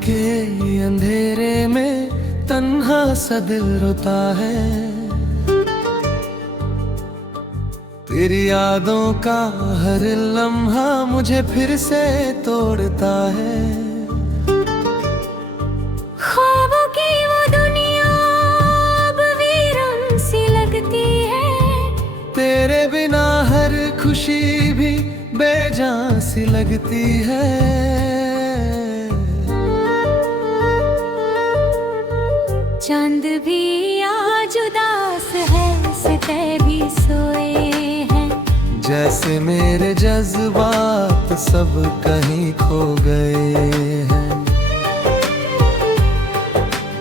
के अंधेरे में तन्हा सा दिल रोता है। तेरी यादों का हर लम्हा मुझे फिर से तोड़ता है। ख्वाबों की वो दुनिया अब वीरान सी लगती है। तेरे बिना हर खुशी भी बेजान सी लगती है। चांद भी आज उदास है, सितारे भी सोए हैं। जैसे मेरे जज्बात सब कहीं खो गए हैं।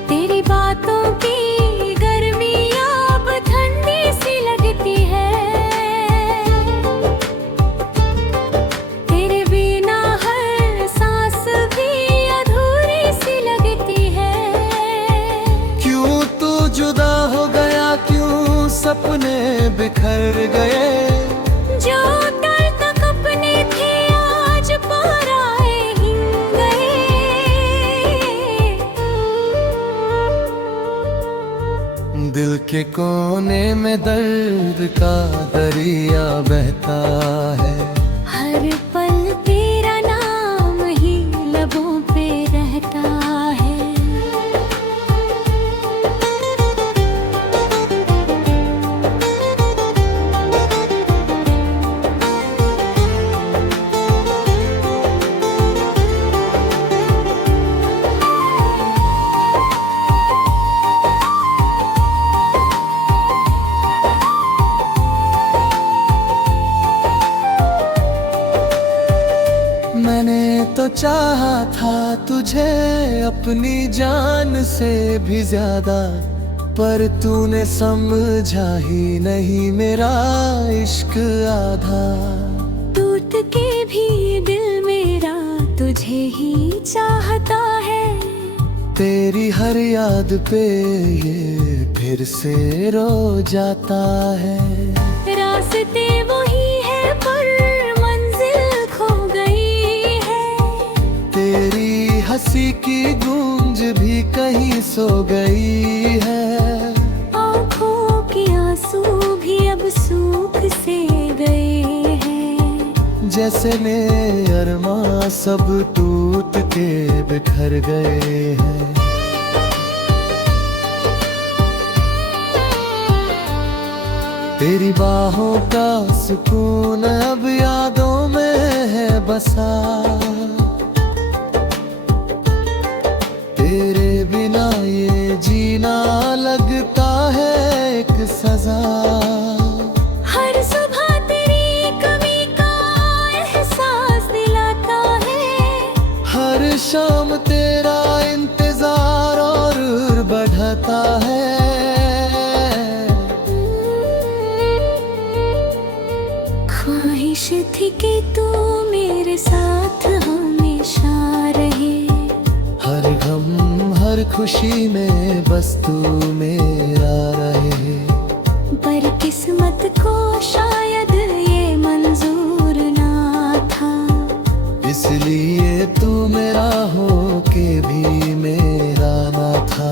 तेरी बातों की गर्मी अब ठंडी सी लगती है। तेरे बिना हर सांस भी अधूरी सी लगती है। क्यों तू जुदा हो गया, क्यों सपने बिखर गए। जो कल तक अपने थे आज पराए हिल गए। दिल के कोने में दर्द का दरिया बहता है। हर पल तेरा नाम ही लबों पे रहता है। मैंने तो चाहा था तुझे अपनी जान से भी ज्यादा, पर तूने समझा ही नहीं मेरा इश्क आधा। टूट के भी दिल मेरा तुझे ही चाहता है। तेरी हर याद पे ये फिर से रो जाता है। रास्ते वही है पर मंजिल खो गई है। तेरी हंसी की गूंज भी कहीं सो गई है। आँखों के आंसू भी अब सूख से गए हैं। जैसे ने अरमां सब टूट के बिखर गए हैं। तेरी बाहों का सुकून अब यादों में है बसा। तेरे बिना ये जीना लगता है एक सजा। हर सुबह तेरी कमी का एहसास दिलाता है। हर शाम तेरा इंतजार और बढ़ता है। ख्वाहिश थी कि तू मेरे साथ हमेशा रहे। हर गम हर खुशी में बस तू मेरा रहे। पर किस्मत को शायद ये मंजूर ना था। इसलिए तू मेरा हो के भी मेरा ना था।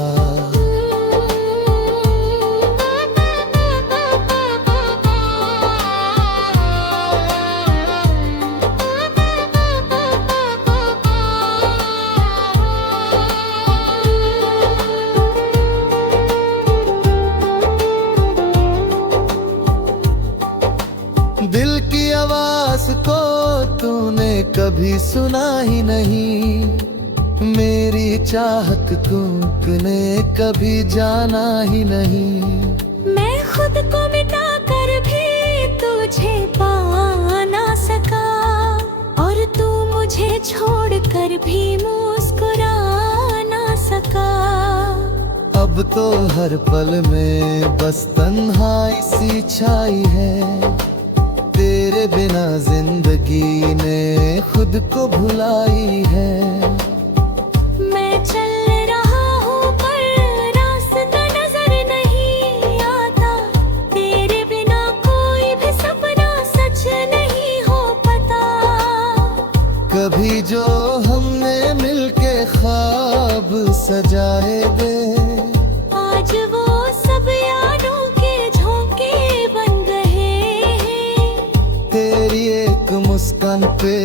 दिल की आवाज को तूने कभी सुना ही नहीं। मेरी चाहत तूने कभी जाना ही नहीं। मैं खुद को मिटा कर भी तुझे पा ना सका। और तू मुझे छोड़ कर भी मुस्कुरा ना सका। अब तो हर पल में बस तन्हाई सी छाई है। तेरे बिना जिंदगी ने खुद को भुलाई है। मैं चल रहा हूँ पर रास्ता नजर नहीं आता। तेरे बिना कोई भी सपना सच नहीं हो पाता। कभी जो हमने मिलके ख्वाब दे। आज वो सब यादों के झोंके बन रहे हैं। तेरी एक मुस्कान पे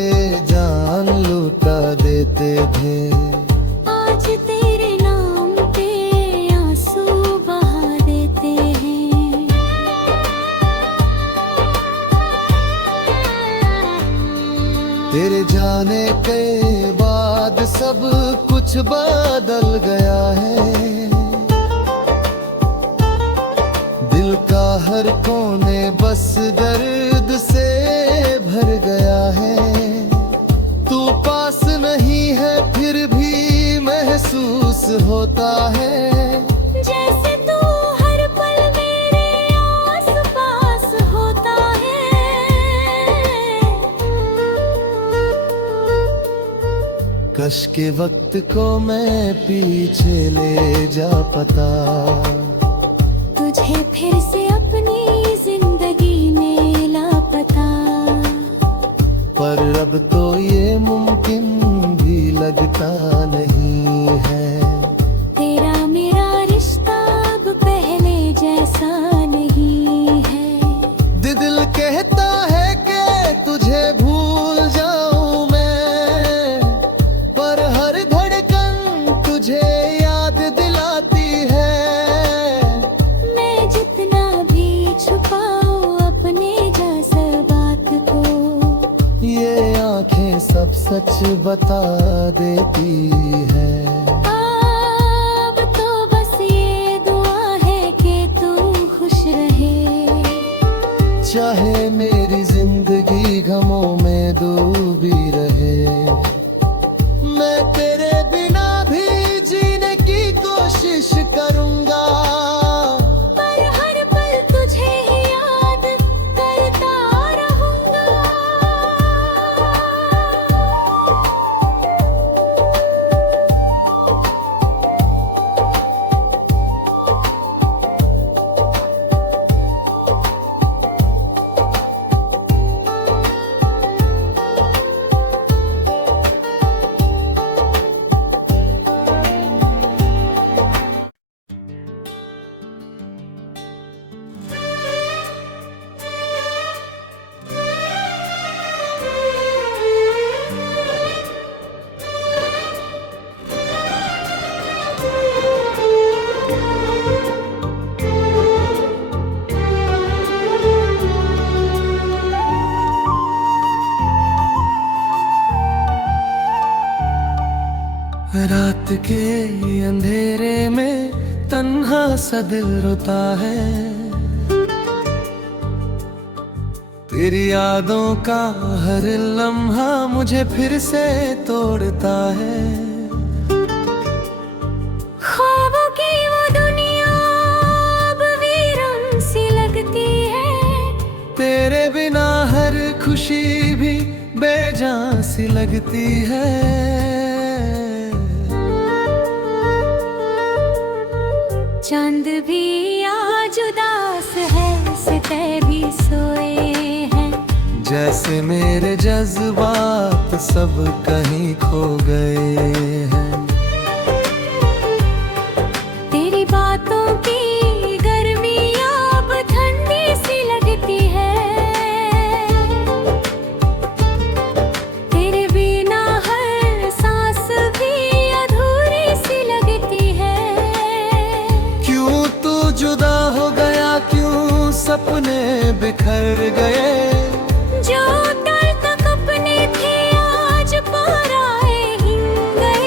जान लुटा देते थे। आज तेरे नाम पे आंसू बहा देते हैं। तेरे जाने के बाद सब कुछ बदल गया है। दिल का हर कोने बस दर्द से भर गया है। तू पास नहीं है फिर भी महसूस होता है। जैसे तू हर पल मेरे आस-पास होता है। कश के वक्त को मैं पीछे ले जा पता। तुझे फिर से अपनी जिंदगी में लापता। पर अब तो ये मुमकिन भी लगता नहीं है। तेरा मेरा रिश्ता अब पहले जैसा नहीं है। दिल कहता है कि तुझे भूल जाऊं मैं, पर हर धड़कन तुझे याद दिलाती है। मैं जितना भी छुपाऊं अपने जज्बात को, ये आंखें सब सच बता देती है। अब तो बस ये दुआ है कि तू खुश रहे। चाहे मेरी जिंदगी गमों में डूबी रहे। मैं तेरे बिना भी जीने की कोशिश करूंगा। पर हर पल तुझे ही याद करता रहूंगा। रात के अंधेरे में तन्हा सा दिल रोता है। तेरी यादों का हर लम्हा मुझे फिर से तोड़ता है। ख्वाबों की वो दुनिया अब वीरान सी लगती है। तेरे बिना हर खुशी भी बेजान सी लगती है। चांद भी आज उदास है, सितारे भी सोए हैं। जैसे मेरे जज्बात सब कहीं खो गए हैं। तेरी बातों की गर्मी अब ठंडी सी लगती है। तेरे बिना हर सांस भी अधूरी सी लगती है। क्यों तू जुदा हो गया, क्यों सपने बिखर गए। जो कल तक अपने थे आज पराए हिल गए।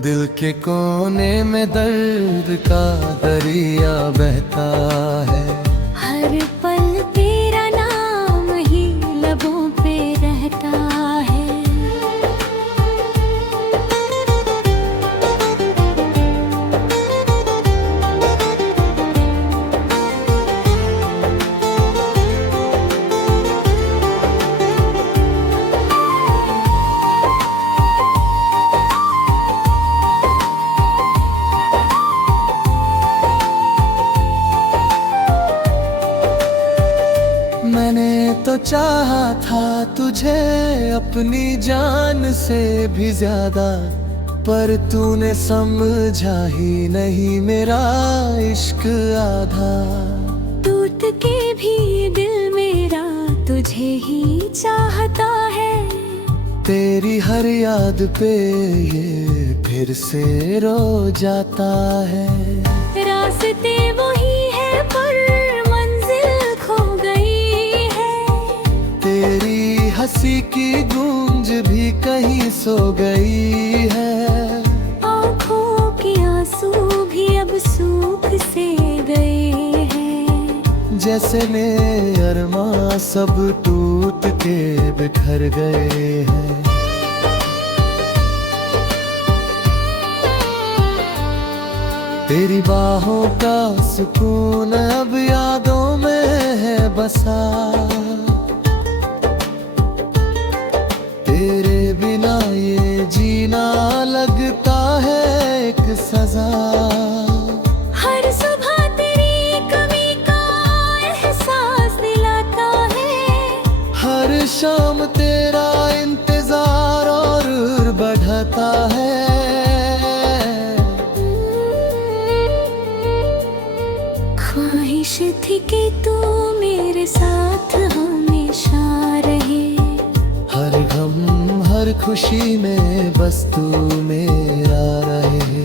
दिल के कोने में दर्द का दरिया बहता है। हर पल तेरा नाम ही लबों पे रहता है। मैंने तो चाहा था तुझे अपनी जान से भी ज्यादा, पर तूने समझा ही नहीं मेरा इश्क आधा। टूट के भी दिल मेरा तुझे ही चाहता है। तेरी हर याद पे ये फिर से रो जाता है। रास्ते वही है पर मंजिल खो गई है। तेरी हंसी की गूंज भी कहीं सो गई है। आँखों के आंसू भी अब सूख से गए हैं। जैसे ने अरमां सब टूट के बिखर गए हैं। तेरी बाहों का सुकून अब यादों में है बसा। तेरे बिना ये जीना लगता है एक सजा। हर सुबह तेरी कमी का एहसास दिलाता है। हर शाम तेरा इंतजार और बढ़ता है। ख्वाहिश थी कि तू मेरे साथ हमेशा रहे। हर गम हर खुशी में बस तू मेरा रहे।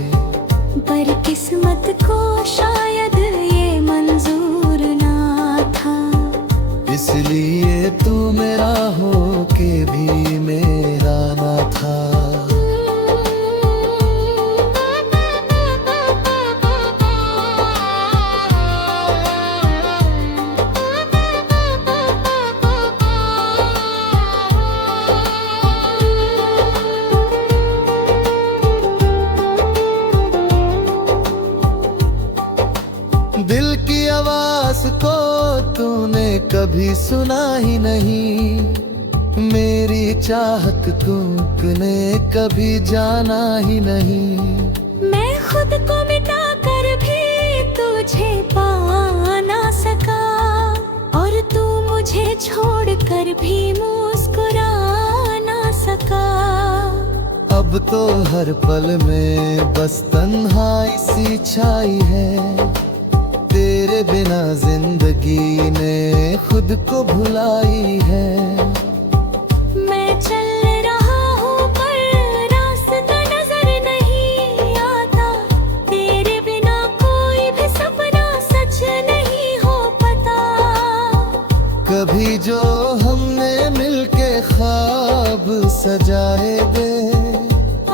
पर किस्मत को शायद ये मंजूर ना था। इसलिए तू मेरा हो के भी मेरा ना था। दिल की आवाज को तूने कभी सुना ही नहीं। मेरी चाहत तूने कभी जाना ही नहीं। मैं खुद को मिटा कर भी तुझे पा ना सका। और तू मुझे छोड़ कर भी मुस्कुरा ना सका। अब तो हर पल में बस तन्हाई सी छाई है। तेरे बिना जिंदगी ने खुद को भुलाई है। मैं चल रहा हूँ पर रास्ता नजर नहीं आता। तेरे बिना कोई भी सपना सच नहीं हो पाता। कभी जो हमने मिलके ख्वाब सजाए थे,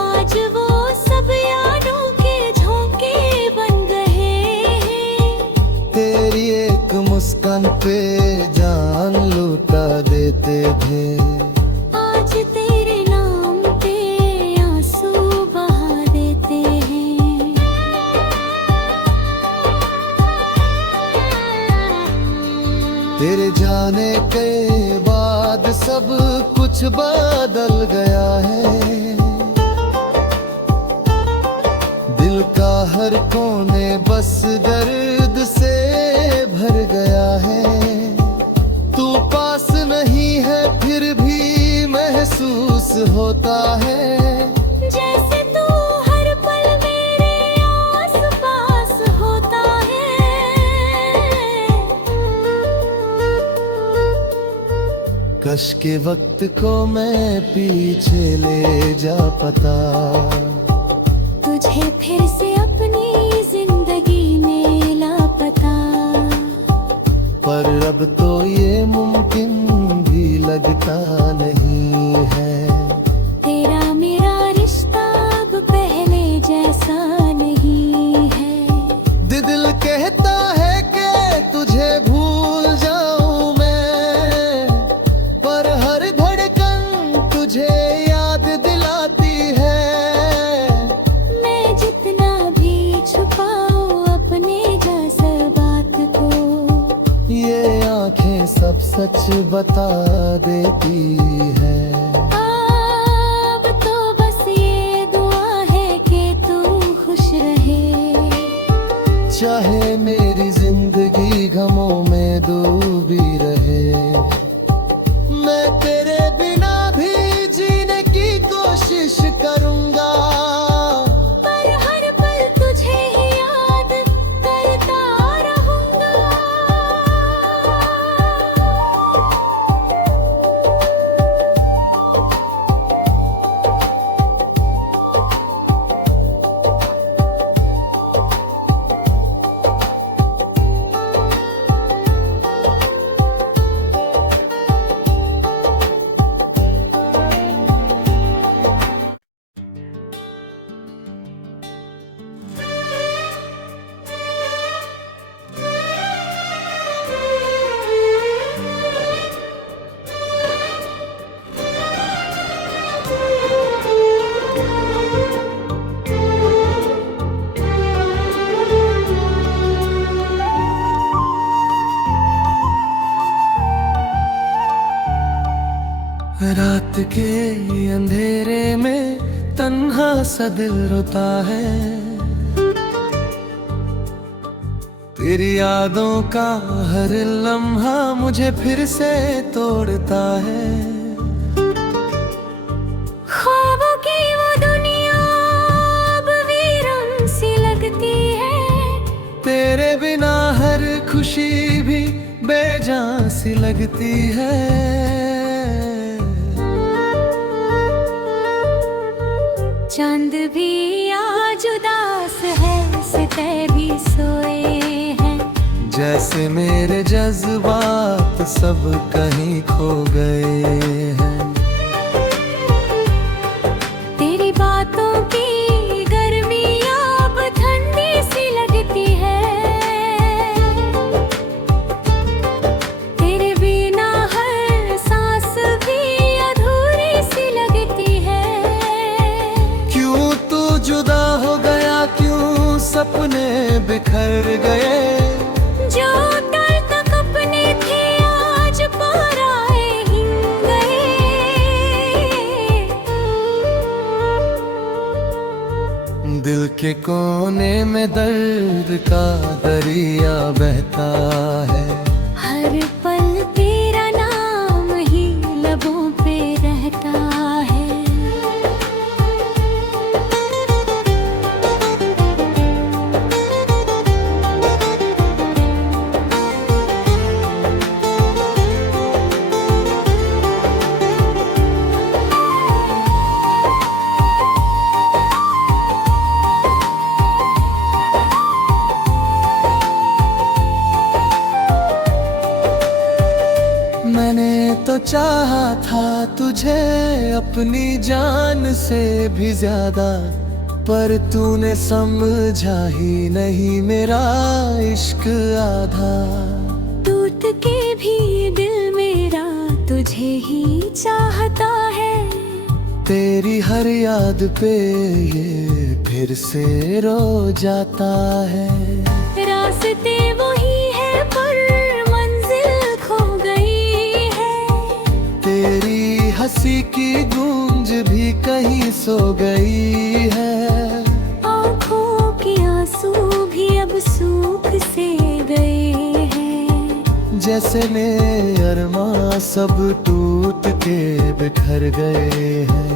आज वो सब यादों के झोंके बन गए हैं। तेरी एक मुस्कान पे जान लुटा देते थे। आज तेरे नाम पे आंसू बहा देते हैं। तेरे जाने के बाद सब कुछ बदल गया है। दिल का हर कोने बस दर्द से भर गया है। तू पास नहीं है फिर भी महसूस होता है। जैसे तू हर पल मेरे आस-पास होता है। कश के वक्त को मैं पीछे ले जा पता। तुझे फिर से अपनी जिंदगी में लापता। पर अब तो ये मुमकिन भी लगता नहीं है। तेरा मेरा रिश्ता अब पहले जैसा नहीं है। दिल कहता है कि तुझे भूल जाऊं मैं, पर हर धड़कन तुझे याद दिलाती है। मैं जितना भी छुपाऊं अपने जज्बात को, ये आंखें सब सच बता देती है। अब तो बस ये दुआ है कि तू खुश रहे। चाहे मेरी जिंदगी गमों में डूबी रहे। मैं तेरे बिना भी के अंधेरे में तन्हा सा दिल रोता है। तेरी यादों का हर लम्हा मुझे फिर से तोड़ता है। ख्वाबों की वो दुनिया अब वीरान सी लगती है। तेरे बिना हर खुशी भी बेजान सी लगती है। चांद भी आज उदास है, सितारे भी सोए हैं। जैसे मेरे जज्बात सब कहीं खो गए हैं। तेरी बातों की गर्मी अब ठंडी सी लगती है। तेरे बिना हर सांस भी अधूरी सी लगती है। क्यों तू जुदा हो गया, क्यों सपने बिखर गए। जो कल तक अपने थे आज पराए हिं गए। दिल के कोने में दर्द का दरिया बहता है। हर पल तेरा नाम ही लबों पे रहता है। मैंने तो चाहा था तुझे अपनी जान से भी ज्यादा, पर तूने समझा ही नहीं मेरा इश्क आधा। टूट के भी दिल मेरा तुझे ही चाहता है। तेरी हर याद पे ये फिर से रो जाता है। रास्ते वही है पर मंजिल खो गई है। तेरी हंसी की गूंज भी कहीं सो गई है। आँखों के आंसू भी अब सूख से गए हैं। जैसे ने अरमां सब टूट के बिखर गए हैं।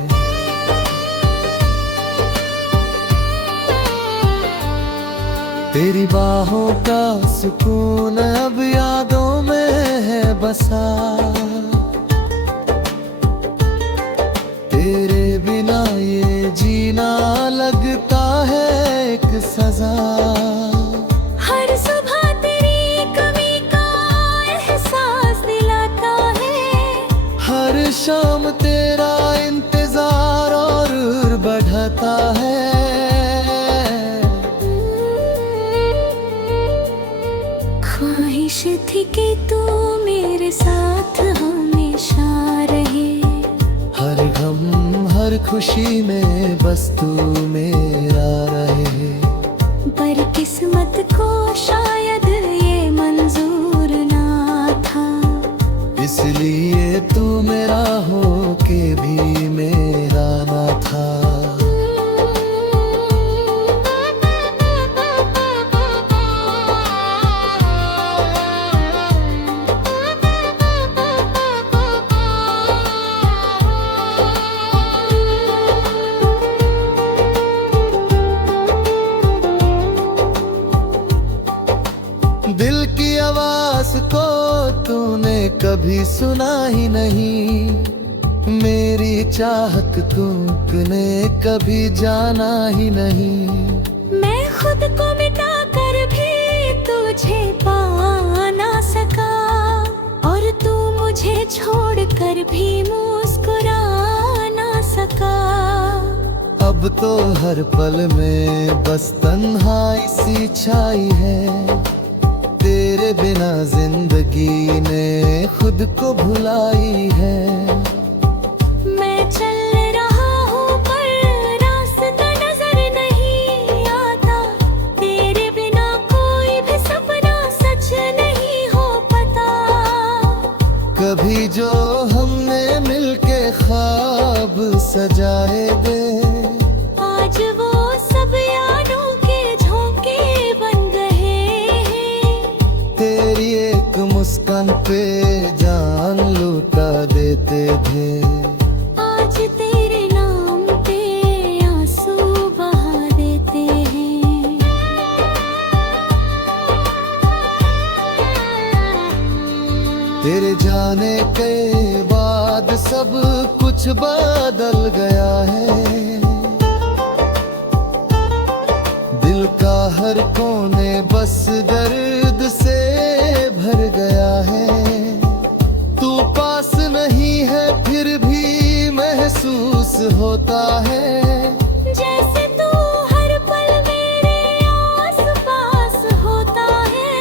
तेरी बाहों का सुकून अब यादों में है बसा। तेरे बिना ये जीना लगता है एक सजा। हर सुबह तेरी कमी का एहसास दिलाता है। हर शाम तेरा इंतजार और बढ़ता है। ख्वाहिश थी कि तू मेरे साथ हमेशा रहे। हर गम हर खुशी में बस तू मेरा रहे। पर किस्मत को शायद ये मंजूर ना था। इसलिए तू मेरा हो के भी मेरा ना था। दिल की आवाज को तूने कभी सुना ही नहीं। मेरी चाहत तूने कभी जाना ही नहीं। मैं खुद को मिटा कर भी तुझे पा ना सका। और तू मुझे छोड़ कर भी मुस्कुरा ना सका। अब तो हर पल में बस तन्हाई सी छाई है। तेरे बिना जिंदगी ने खुद को भुलाई है। मैं चल रहा हूँ पर रास्ता नजर नहीं आता। तेरे बिना कोई भी सपना सच नहीं हो पता। कभी जो हमने मिलके ख्वाब बंधे। आज तेरे नाम पे आंसू बहा देते हैं। तेरे जाने के बाद सब कुछ बदल गया है। दिल का हर कोने बस दर्द से भर गया है। तू पास नहीं है फिर भी महसूस होता है। जैसे तू हर पल मेरे आस पास होता है।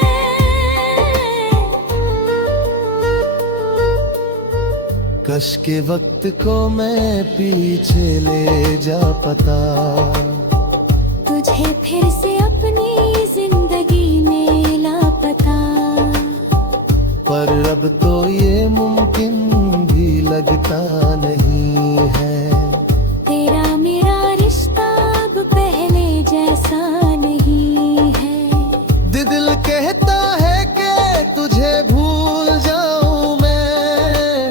कश के वक्त को मैं पीछे ले जा पता। तुझे फिर से अपनी जिंदगी में लापता। पर अब तो ये मुमकिन भी लगता नहीं है। तेरा मेरा रिश्ता अब पहले जैसा नहीं है। दिल कहता है कि तुझे भूल जाऊं मैं,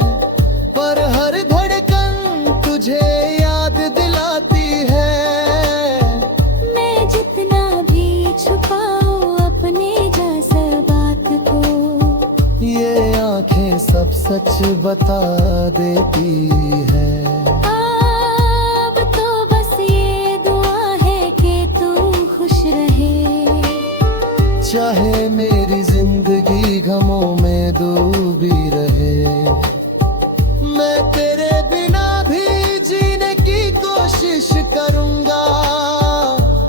पर हर धड़कन तुझे याद दिलाती है। मैं जितना भी छुपाऊं अपने जज्बात को, ये आंखें सब सच बता देती है। अब तो बस ये दुआ है कि तू खुश रहे। चाहे मेरी जिंदगी गमों में डूबी रहे। मैं तेरे बिना भी जीने की कोशिश करूंगा।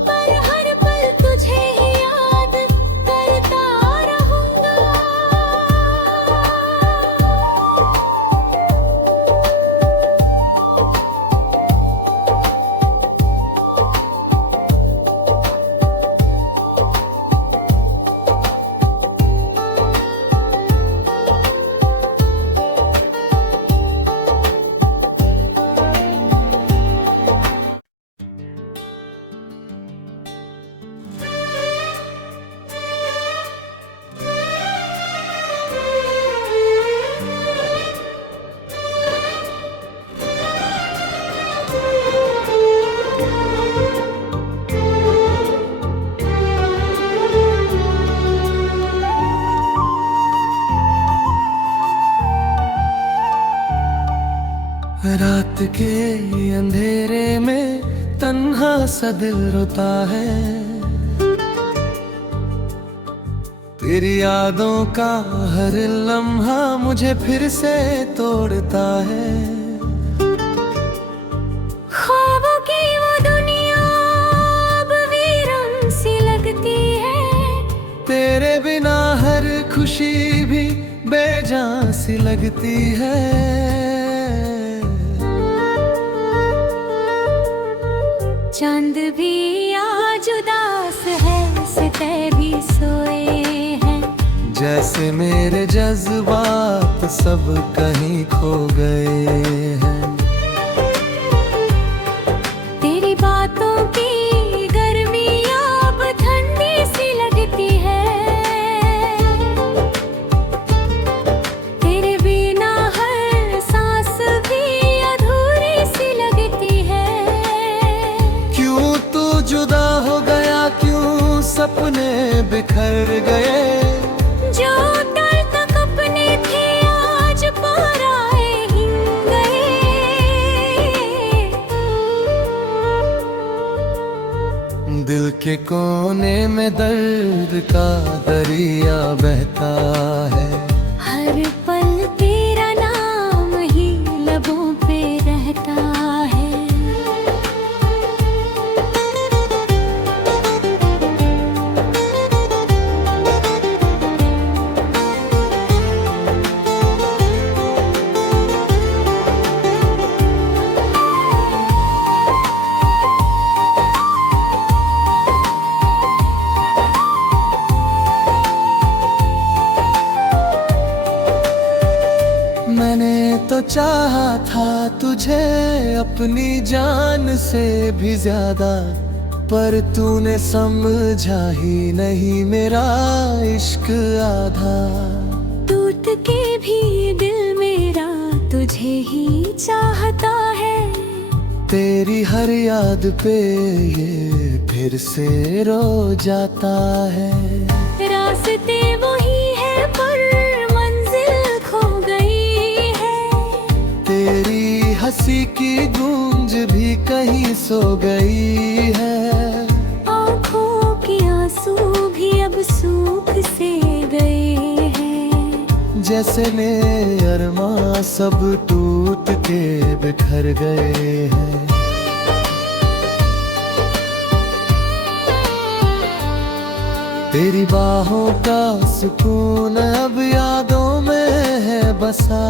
पर हर पल तुझे ही याद करता रहूंगा। रात के अंधेरे में तन्हा सा दिल रोता है। तेरी यादों का हर लम्हा मुझे फिर से तोड़ता है। ख्वाबों की वो दुनिया अब वीरान सी लगती है। तेरे बिना हर खुशी भी बेजान सी लगती है। चांद भी आज उदास है, सितारे भी सोए हैं। जैसे मेरे जज्बात सब कहीं खो गए हैं। तेरी बातों की गर्मी अब ठंडी सी लगती है। तेरे बिना हर सांस भी अधूरी सी लगती है। क्यों तू जुदा हो गया, क्यों सपने बिखर गए। जो कल तक अपने थे आज पराए हिल गए। दिल के कोने में दर्द का दरिया बहता है। हर पल तेरा नाम ही लबों पे रहता है। मैंने तो चाहा था तुझे अपनी जान से भी ज्यादा, पर तूने समझा ही नहीं मेरा इश्क आधा। टूट के भी दिल मेरा तुझे तुझे ही चाहता है। तेरी हर याद पे ये फिर से रो जाता है। रास्ते वही है पर मंजिल खो गई है। तेरी हंसी की गूंज भी कहीं सो गई है। आँखों के आंसू भी अब सूख से गए हैं। जैसे ने अरमां सब टूट के बिखर गए हैं। तेरी बाहों का सुकून अब यादों में है बसा।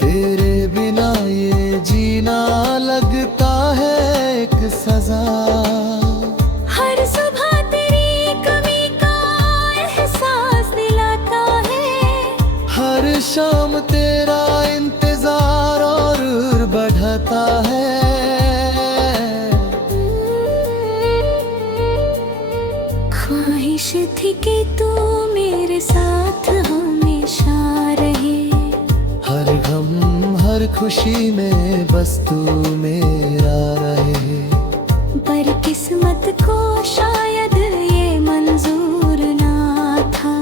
तेरे बिना ये जीना लगता है एक सजा। हर सुबह तेरी कमी का एहसास दिलाता है। हर शाम तेरा इंतजार और बढ़ता है। ख्वाहिश थी कि तू मेरे साथ हमेशा रहे। हर गम हर खुशी में बस तू मेरा रहे। पर किस्मत को शायद ये मंजूर ना था।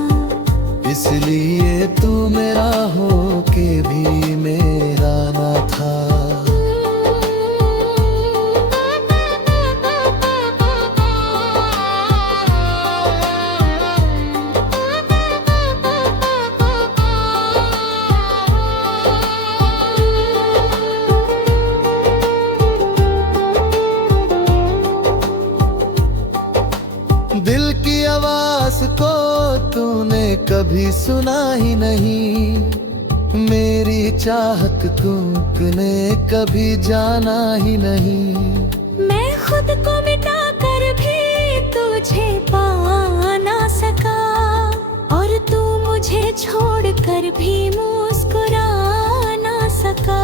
इसलिए तू मेरा हो के भी मेरा ना था। दिल की आवाज को तूने कभी सुना ही नहीं। मेरी चाहत तूने कभी जाना ही नहीं। मैं खुद को मिटा कर भी तुझे पा ना सका। और तू मुझे छोड़ कर भी मुस्कुरा ना सका।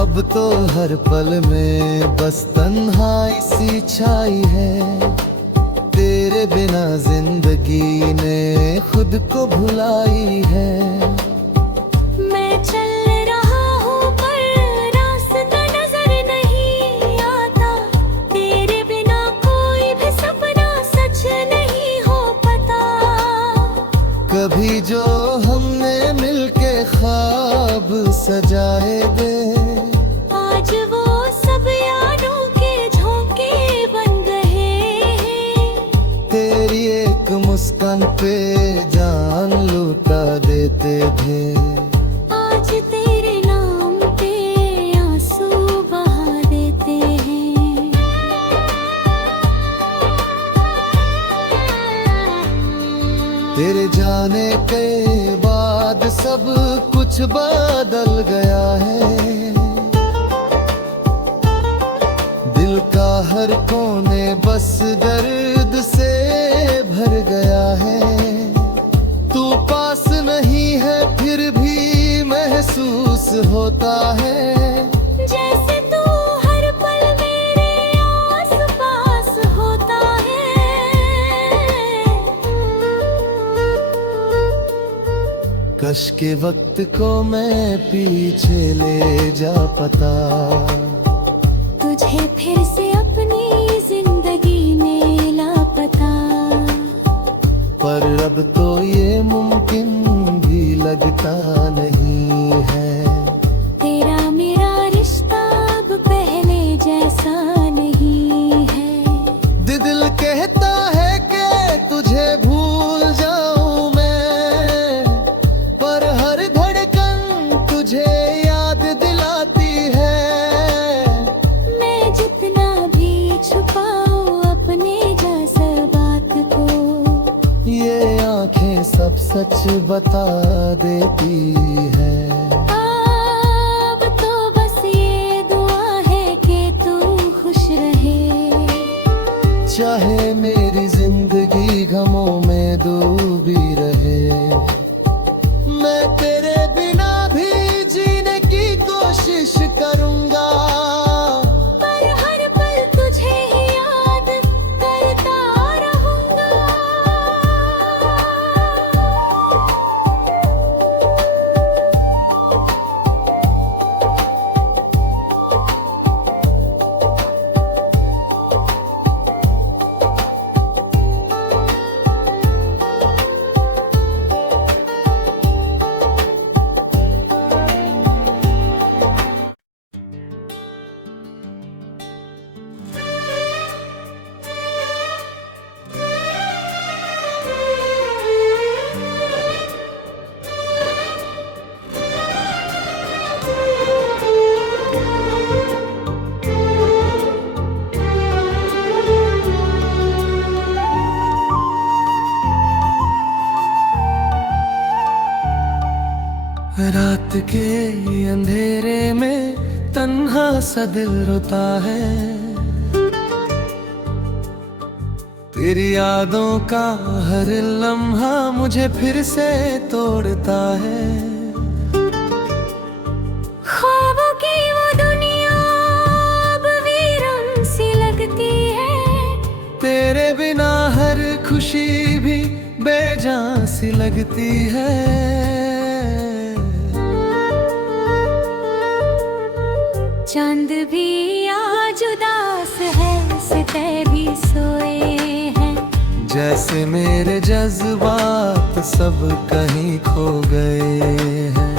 अब तो हर पल में बस तन्हाई सी छाई है। तेरे बिना जिंदगी ने खुद को भुलाई है। मैं चल रहा हूँ पर रास्ता नजर नहीं आता। तेरे बिना कोई भी सपना सच नहीं हो पाता। कभी जो हमने मिलके ख्वाब सजाए थे, आज वो सब यादों के झोंके बन गए हैं। तेरी एक मुस्कान पे जान लुटा देते थे। आज तेरे नाम पे आंसू बहा देते हैं। तेरे जाने के बाद सब कुछ बदल गया है। दिल का हर कोने बस दर्द से भर गया है। तू पास नहीं है फिर भी महसूस होता है। जैसे तू हर पल मेरे आस-पास होता है। कश के वक्त को मैं पीछे ले जा पता। तुझे फिर से अपनी जिंदगी में लापता। पर अब तो ये मुमकिन भी लगता नहीं है। तेरा मेरा रिश्ता अब पहले जैसा नहीं है। दिल कहता है कि तुझे भूल जाऊं मैं, पर हर धड़कन तुझे याद दिलाती है। मैं जितना भी छुपाऊं अपने जज्बात को, ये आंखें सब सच बता देती है। अब तो बस ये दुआ है कि तू खुश रहे। चाहे मेरी जिंदगी गमों में डूबी रहे। मैं तेरे बिना भी जीने की कोशिश करूंगा। पर हर पल तुझे ही याद करता रहूंगा। के अंधेरे में तन्हा सा दिल रोता है। तेरी यादों का हर लम्हा मुझे फिर से तोड़ता है। ख्वाबों की वो दुनिया अब वीरान सी लगती है। तेरे बिना हर खुशी भी बेजान सी लगती है। चांद भी आज उदास है, सितारे भी सोए हैं। जैसे मेरे जज्बात सब कहीं खो गए हैं।